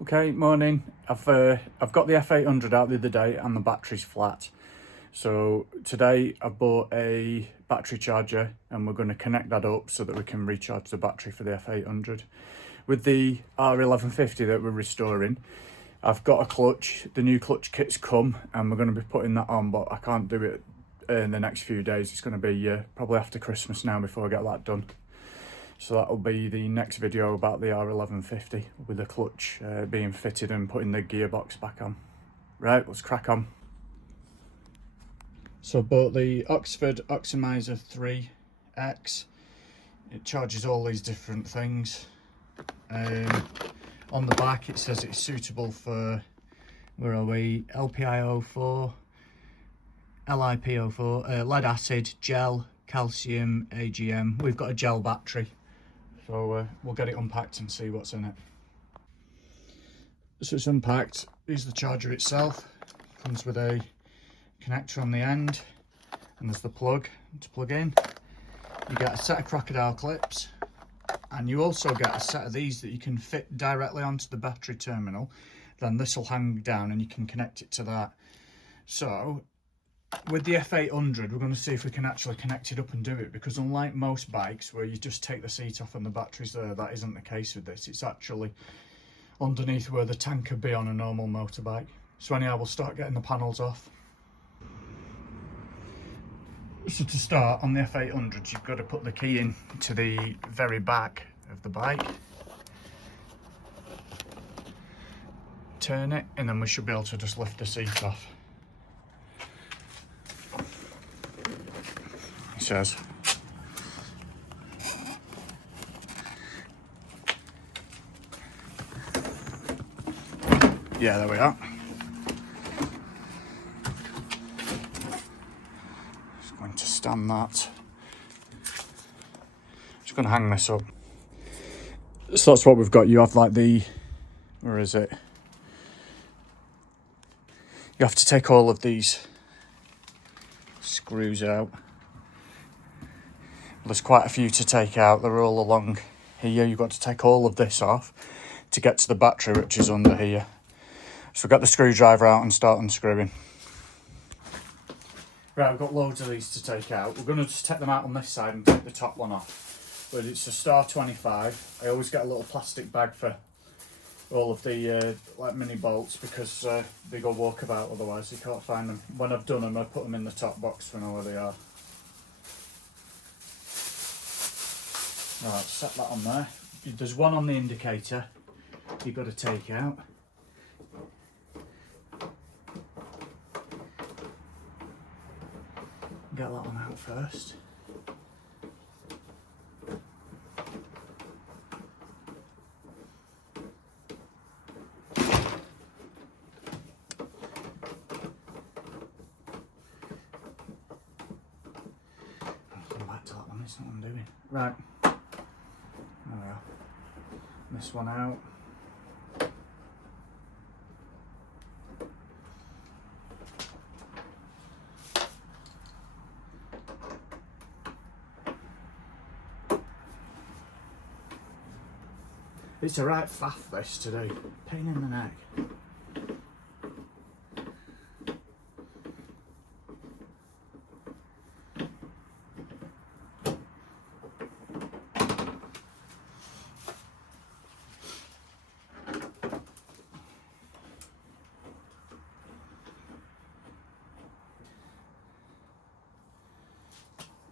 Okay, morning. I've got the F800 out the other day and the battery's flat. So today I bought a battery charger and we're going to connect that up so that we can recharge the battery for the F800. With the R1150 that we're restoring, I've got a clutch. The new clutch kit's come and we're going to be putting that on, but I can't do it in the next few days. It's going to be probably after Christmas now before I get that done. So that'll be the next video about the R1150 with the clutch being fitted and putting the gearbox back on. Right, let's crack on. So I bought the Oxford Oximiser 3X. It charges all these different things. On the back it says it's suitable for, where are we, LPI04, LiPo4, lead acid, gel, calcium, AGM. We've got a gel battery. So we'll get it unpacked and see what's in it. So it's unpacked. Here's the charger itself. Comes with a connector on the end, and there's the plug to plug in. You get a set of crocodile clips, and you also get a set of these that you can fit directly onto the battery terminal. Then this will hang down and you can connect it to that. So with the F800, we're going to see if we can actually connect it up and do it, because unlike most bikes where you just take the seat off and the battery's there, that isn't the case with this. It's actually underneath where the tank would be on a normal motorbike. So anyhow, we'll start getting the panels off. So to start, on the F800, you've got to put the key in to the very back of the bike. Turn it, and then we should be able to just lift the seat off. It says. Yeah, there we are. Just going to stand that. Just going to hang this up. So that's what we've got. You have like the, where is it? You have to take all of these screws out. There's quite a few to take out. They're all along here. You've got to take all of this off to get to the battery, which is under here. So get the screwdriver out and start unscrewing. Right, I've got loads of these to take out. We're going to just take them out on this side and take the top one off. But it's a Star 25. I always get a little plastic bag for all of the like mini bolts, because they go walkabout otherwise you can't find them. When I've done them, I put them in the top box to know where they are. Right, set that on there. There's one on the indicator you've got to take out. Get that one out first. I'll come back to that one, it's not what I'm doing. Right. There we are. This one out. It's a right faff this to do. Pain in the neck.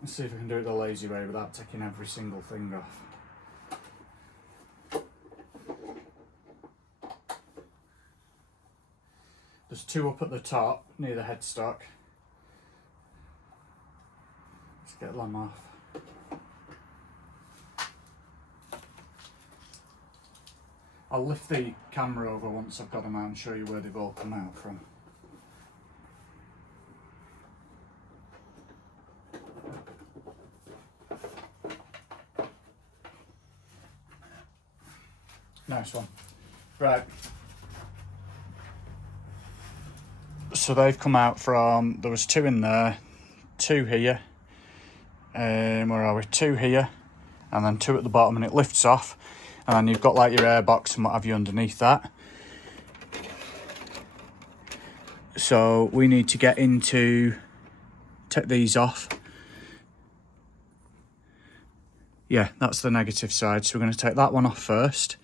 Let's see if I can do it the lazy way without taking every single thing off. There's two up at the top near the headstock. Let's get them off. I'll lift the camera over once I've got them out and show you where they've all come out from. Nice one. Right. So they've come out from, there was two in there, two here, where are we, two here, and then two at the bottom, and it lifts off, And you've got like your air box and what have you underneath that. So we need to get into, take these off. Yeah, that's the negative side. So we're going to take that one off first.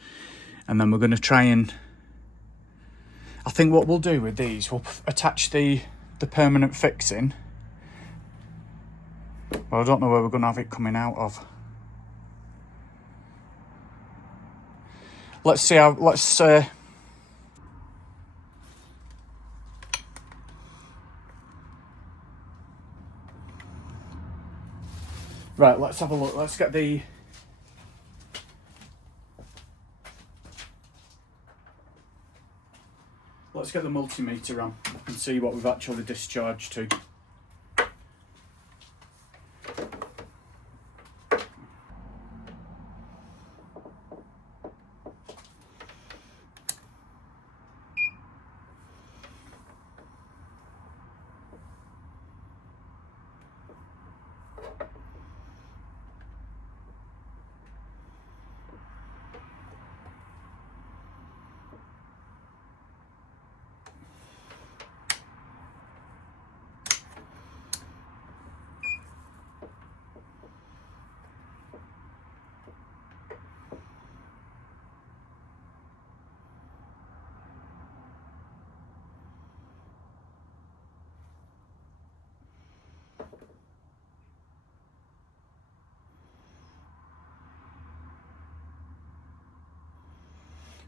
And then we're going to try and, I think what we'll do with these, we'll attach the permanent fixing. Well, I don't know where we're going to have it coming out of. Let's see how, right, let's have a look. Let's get the, multimeter on and see what we've actually discharged to.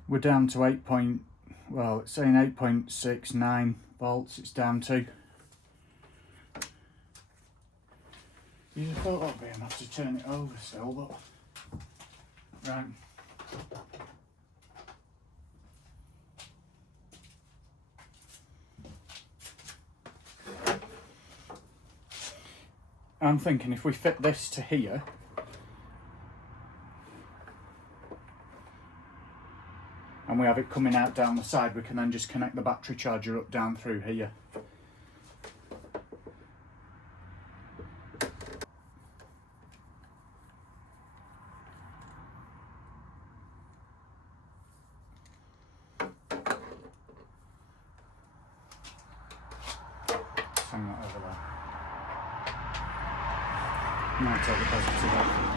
We're down to it's saying 8.69 volts it's down to. You'd have thought I'd be enough to turn it over still, but right. I'm thinking if we fit this to here, and we have it coming out down the side, we can then just connect the battery charger up down through here. Hang that over there. Might take the positive off.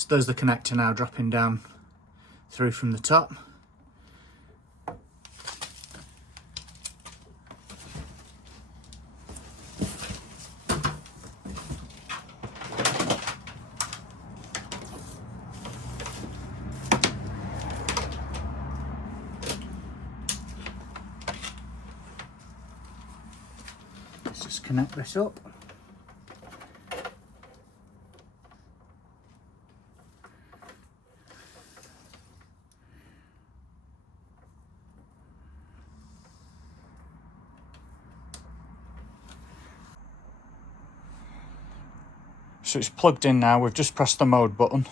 So there's the connector now dropping down through from the top. Let's just connect this up. So it's plugged in now. We've just pressed the mode button.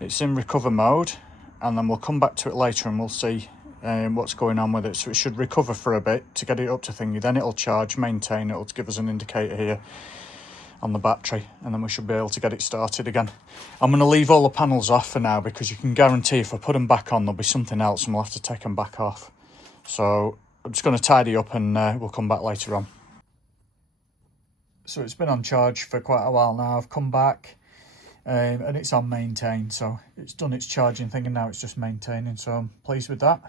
It's in recover mode, and then we'll come back to it later and we'll see what's going on with it. So it should recover for a bit to get it up to thingy, then it'll charge, maintain, it'll give us an indicator here on the battery, and then we should be able to get it started again. I'm going to leave all the panels off for now, because you can guarantee if I put them back on there'll be something else and we'll have to take them back off. So I'm just going to tidy up and we'll come back later on. So it's been on charge for quite a while now. I've come back and it's on maintain, so it's done its charging thing and now it's just maintaining, so I'm pleased with that.